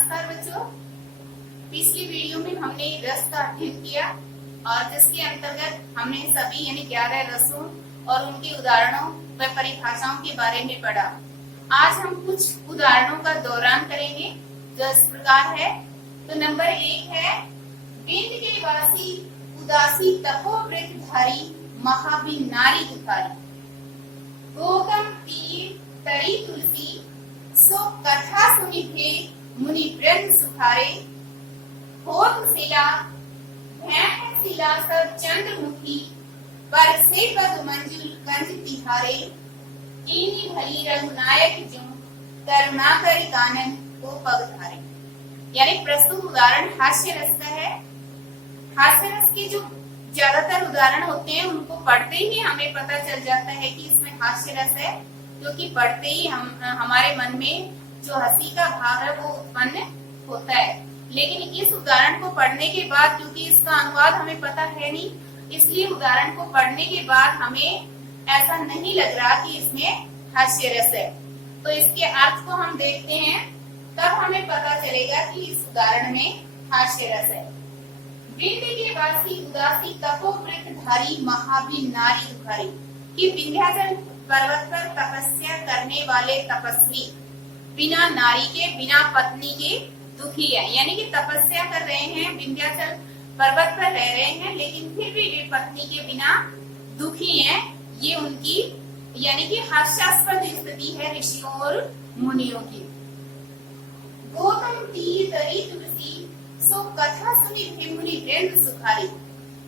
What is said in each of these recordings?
नमस्कार बच्चों। पिछली वीडियो में हमने रस का अध्ययन किया और जिसके अंतर्गत हमने सभी यानी 11 रसों और उनके उदाहरणों व परिभाषाओं के बारे में पढ़ा। आज हम कुछ उदाहरणों का दोहरान करेंगे जो इस प्रकार है। तो नंबर 1 है, विंध्य के वासी उदासी तपोवृतधारी महाबी नारी दुखारी। गौतम तीर तरी तुलसी सो कथा सुनि भे मुनि वृंद सुखारे। होत शिला भैंस शिला सब चंद्रमुखी पर से पद मंजुल कंज तिहारे। कीनी भली रघुनायक जो करुणा करि कानन को पग धारे। यानी प्रस्तुत उदाहरण हास्य रस का है। हास्य रस के जो ज्यादातर उदाहरण होते हैं उनको पढ़ते ही हमें पता चल जाता है कि इसमें हास्य रस है, क्योंकि पढ़ते ही हमारे मन में जो हंसी का भाव है वो उत्पन्न होता है। लेकिन इस उदाहरण को पढ़ने के बाद, क्योंकि इसका अनुवाद हमें पता है नहीं, इसलिए उदाहरण को पढ़ने के बाद हमें ऐसा नहीं लग रहा कि इसमें हास्य रस है। तो इसके अर्थ को हम देखते हैं, तब हमें पता चलेगा कि इस उदाहरण में हास्य रस है। विंध्य के वासी उदासी तपोवृतधारी महाबी नारी दुखारी। कि विंध्याचल पर्वत पर तपस्या करने वाले तपस्वी बिना नारी के, बिना पत्नी के दुखी है। यानी कि तपस्या कर रहे हैं, विंध्याचल पर्वत पर रह रहे हैं, लेकिन फिर भी वे पत्नी के बिना दुखी हैं। ये उनकी यानी कि हास्यास्पद स्थिति है ऋषियों और मुनियों की। गौतम तीर तरी तुलसी सो कथा सुनि भे मुनि वृंद सुखारी।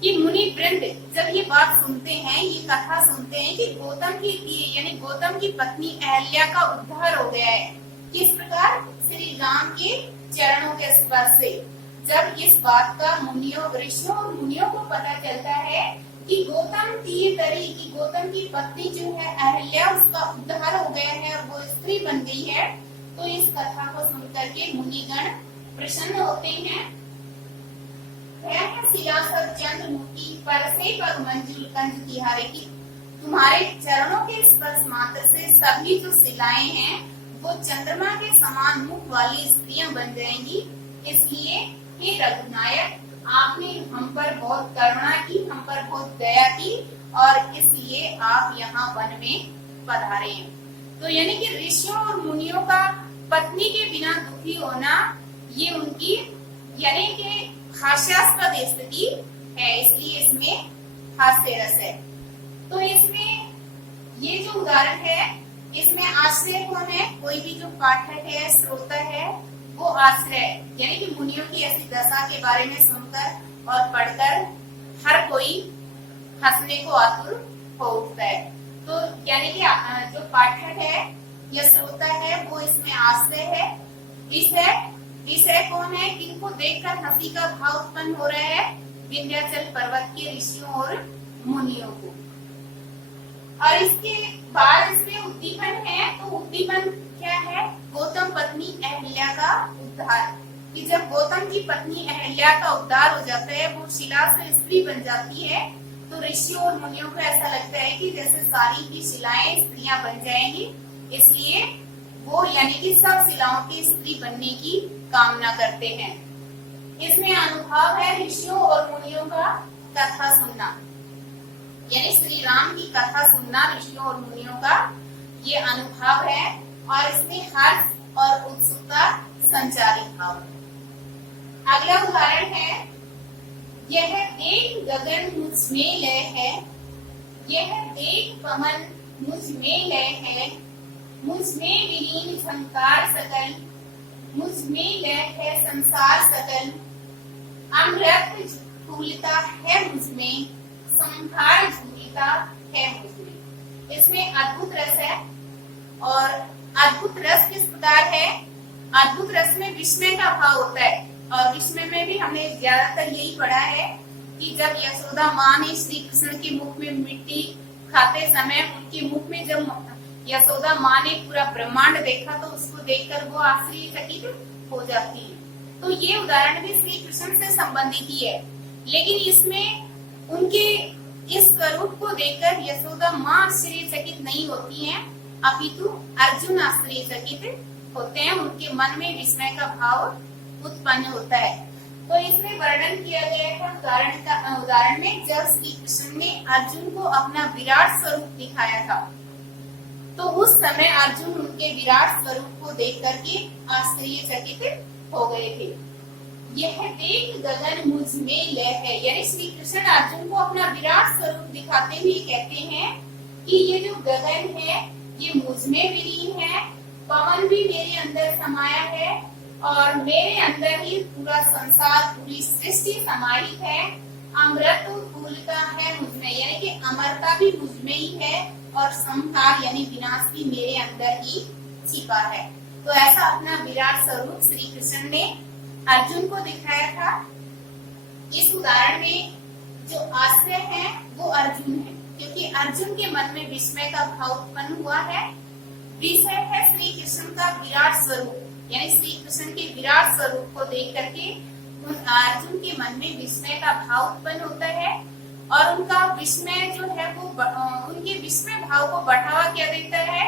कि मुनि वृंद जब ये बात सुनते हैं, ये कथा सुनते हैं कि गौतम की यानी गौतम की पत्नी अहल्या का उद्धार हो गया है। किस प्रकार? श्री राम के चरणों के स्पर्श से। जब इस बात का मुनियों, ऋषियों और मुनियों को पता चलता है कि गौतम तीर तरी की गौतम की पत्नी जो है अहल्या, उसका उद्धार हो गया है और वो स्त्री बन गई है, तो इस कथा को सुनकर के मुनिगण प्रसन्न होते हैं। शिला सब चंद्रमुखी पर से पग मंजुल कंज तिहारे। की तुम्हारे चरणों के स्पर्श मात्र से सभी जो शिलाएं हैं वो चंद्रमा के समान मुख वाली स्त्रियां बन जाएंगी। इसलिए हे रघुनायक, आपने हम पर बहुत करुणा की, हम पर बहुत दया की और इसलिए आप यहाँ वन में पधारे हैं। तो यानी कि ऋषियों और मुनियों का पत्नी के बिना दुखी होना, ये उनकी यानी कि हास्यास्पद स्थिति है, इसलिए इसमें हास्य रस है। तो इसमें ये जो उदाहरण है, इसमें आश्रय कौन है? कोई भी जो पाठक है, श्रोता है, वो आश्रय यानी कि मुनियों की ऐसी दशा के बारे में सुनकर और पढ़कर हर कोई हंसने को आतुर हो उठता है। तो यानी कि जो पाठक है या श्रोता है वो इसमें आश्रय है। विषय कौन है? किनको देखकर हंसी का भाव उत्पन्न हो रहा है? विंध्याचल पर्वत के ऋषियों और मुनियों को। और इसके बाद इसमें उद्दीपन है। तो उद्दीपन क्या है? गौतम पत्नी अहल्या का उद्धार। कि जब गौतम की पत्नी अहल्या का उद्धार हो जाता है, वो शिला से स्त्री बन जाती है, तो ऋषियों और मुनियों को ऐसा लगता है कि जैसे सारी की शिलाएं स्त्रियां बन जाएंगी, इसलिए वो यानी कि सब शिलाओं की स्त्री बनने की कामना करते हैं। इसमें अनुभव है ऋषियों और मुनियों का कथा सुनना, यानी श्री राम की कथा सुनना ऋषियों और मुनियों का ये अनुभव है और इसमें हर्ष और उत्सुकता संचारित भाव है। अगला उदाहरण है, यह देख गगन मुझ में लय है, यह देख पवन मुझ में लय है, मुझ में विलीन संसार सकल, मुझ में लय है संसार सकल। अमृत झूलता है मुझ में, संहार झूलता है मुझ में। इसमें अद्भुत रस है। और अद्भुत रस किस प्रकार है? अद्भुत रस में विस्मय का भाव होता है। और विस्मय में भी हमने ज्यादातर यही पढ़ा है कि जब यशोदा माँ ने श्री कृष्ण के मुख में मिट्टी खाते समय उनके मुख में जब यशोदा माँ ने पूरा ब्रह्मांड देखा, तो उसको देखकर वो आश्चर्यचकित हो जाती है। तो ये उदाहरण भी श्री कृष्ण से संबंधित ही है, लेकिन इसमें उनके इस स्वरूप को देखकर यशोदा माँ आश्चर्यचकित नहीं होती हैं, अपितु अर्जुन आश्चर्यचकित होते हैं उनके मन में विस्मय का भाव उत्पन्न होता है। तो इसमें वर्णन किया गया है उदाहरण में जब श्री कृष्ण ने अर्जुन को अपना विराट स्वरूप दिखाया था, तो उस समय अर्जुन उनके विराट स्वरूप को देख करके आश्चर्यचकित हो गए थे। यह देख गगन मुझ में लय है, यानी श्री कृष्ण अर्जुन को अपना विराट स्वरूप दिखाते हुए कहते हैं कि ये जो गगन है ये मुझ में विलीन है, पवन भी मेरे अंदर समाया है और मेरे अंदर ही पूरा संसार पूरी सृष्टि समाहित है। अमृत फूलता है मुझ में, यानी कि अमरता भी मुझ में ही है और संहार यानी विनाश भी मेरे अंदर ही छिपा है। तो ऐसा अपना विराट स्वरूप श्री कृष्ण ने अर्जुन को दिखाया था। इस उदाहरण में जो आश्रय है वो अर्जुन है, क्योंकि अर्जुन के मन में विस्मय का भाव उत्पन्न हुआ है। विषय है श्री कृष्ण का विराट स्वरूप, यानी श्री कृष्ण के विराट स्वरूप को देख करके अर्जुन के मन में विस्मय का भाव उत्पन्न होता है और उनका विस्मय जो है वो उनके विस्मय भाव को बढ़ावा क्या देता है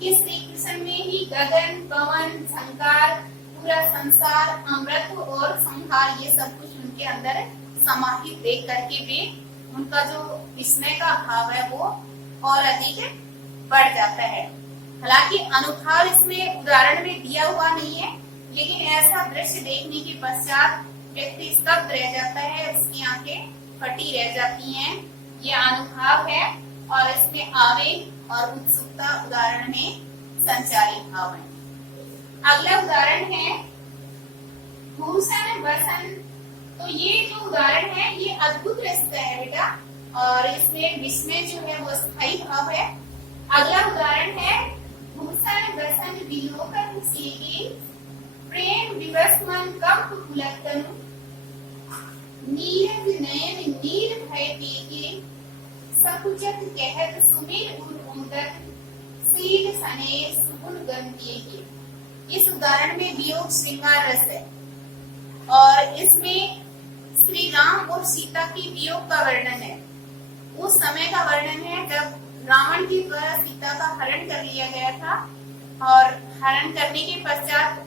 कि श्री कृष्ण में ही गगन पवन झंकार पूरा संसार अमृत और संहार ये सब कुछ उनके अंदर समाहित देख करके भी उनका जो विस्मय का भाव है वो और अधिक बढ़ जाता है। हालांकि अनुभाव इसमें उदाहरण में दिया हुआ नहीं है, लेकिन ऐसा दृश्य देखने के पश्चात व्यक्ति स्तब्ध रह जाता है, उसकी आंखें फटी रह जाती हैं। ये अनुभाव है और इसमें आवेग और उत्सुकता उदाहरण में संचारित भाव है। अगला उदाहरण है भूषण वसन। तो ये जो उदाहरण है ये अद्भुत रचना है बेटा, और इसमें विस्मय जो है वो स्थायी भाव है। अगला उदाहरण है भूषण वसन विलोकन सीके प्रेम विवश मन कंप पुलकतनु नीरज नयन नीर भय तेके सकुचत कहत सुमिर उदत सील सने सुगुण गंधेगे। इस उदाहरण में वियोग श्रृंगार रस है और इसमें श्री राम और सीता की वियोग का वर्णन है। उस समय का वर्णन है जब रावण के द्वारा सीता का हरण कर लिया गया था और हरण करने के पश्चात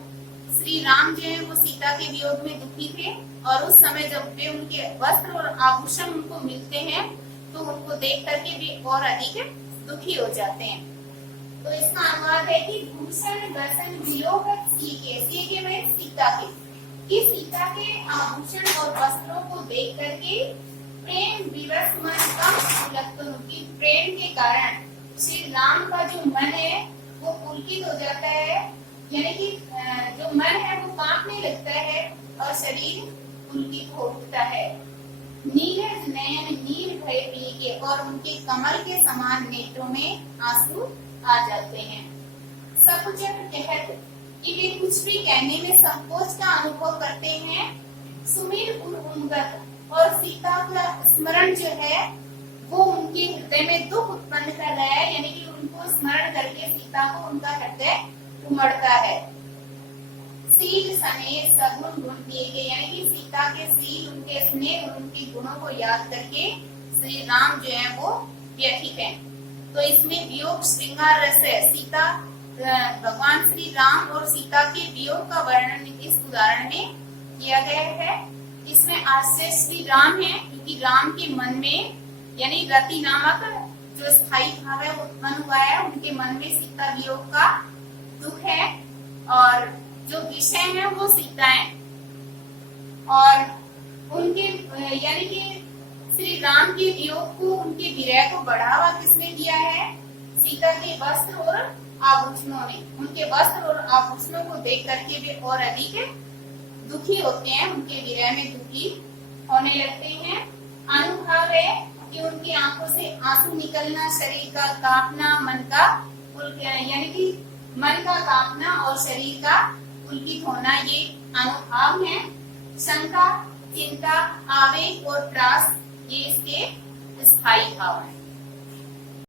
श्री राम जो है वो सीता के वियोग में दुखी थे और उस समय जब वे उनके वस्त्र और आभूषण उनको मिलते हैं तो उनको देख करके भी और अधिक दुखी हो जाते हैं। तो इसका अनुवाद है कि भूषण वसन विलोकन सीके में सीता के, कि सीता के आभूषण और वस्त्रों को देख करके प्रेम विवश मन का पुलकतनु की प्रेम के कारण श्री राम का जो मन है वो पुलकित हो जाता है, यानी कि जो मन है वो कांपने लगता है और शरीर पुलकित हो उठता है। नीरज नयन नीर भय पीके और उनके कमल के समान नेत्रों में आंसू आ जाते हैं। सकुचत कहत कि वे कुछ भी कहने में संकोच का अनुभव करते हैं। सुमिर उन्गत और सीता का स्मरण जो है वो उनके हृदय में दुख उत्पन्न कर रहा है, यानी कि उनको स्मरण करके सीता को उनका हृदय उमड़ता है। सील सने सगुण गुण दिए गए, यानी कि सीता के सील उनके स्नेह और उनके गुणों को याद करके श्री राम जो है वो व्यथित है। तो इसमें वियोग श्रृंगार रस है। सीता भगवान श्री राम और सीता के वियोग का वर्णन इस उदाहरण में किया गया है। इसमें आश्चर्य श्री राम है क्योंकि राम के मन में यानी रति नामक जो स्थायी भाव है वो उत्पन्न हुआ है, उनके मन में सीता वियोग का दुख है और जो विषय है वो सीता है और उनके यानी कि श्री राम के वियोग को उनके विरह को बढ़ावा किसने दिया है? सीता के वस्त्र और आभूषणों ने। उनके वस्त्र और आभूषणों को देख करके वे और अधिक दुखी होते हैं, उनके विरह में दुखी होने लगते हैं। अनुभव है कि उनकी आंखों से आंसू निकलना, शरीर का कांपना, मन का यानी कि मन का कांपना और शरीर का पुलकित होना, ये अनुभाव है। शंका, चिंता, आवेग और त्रास ये इसके स्थायी भाव है।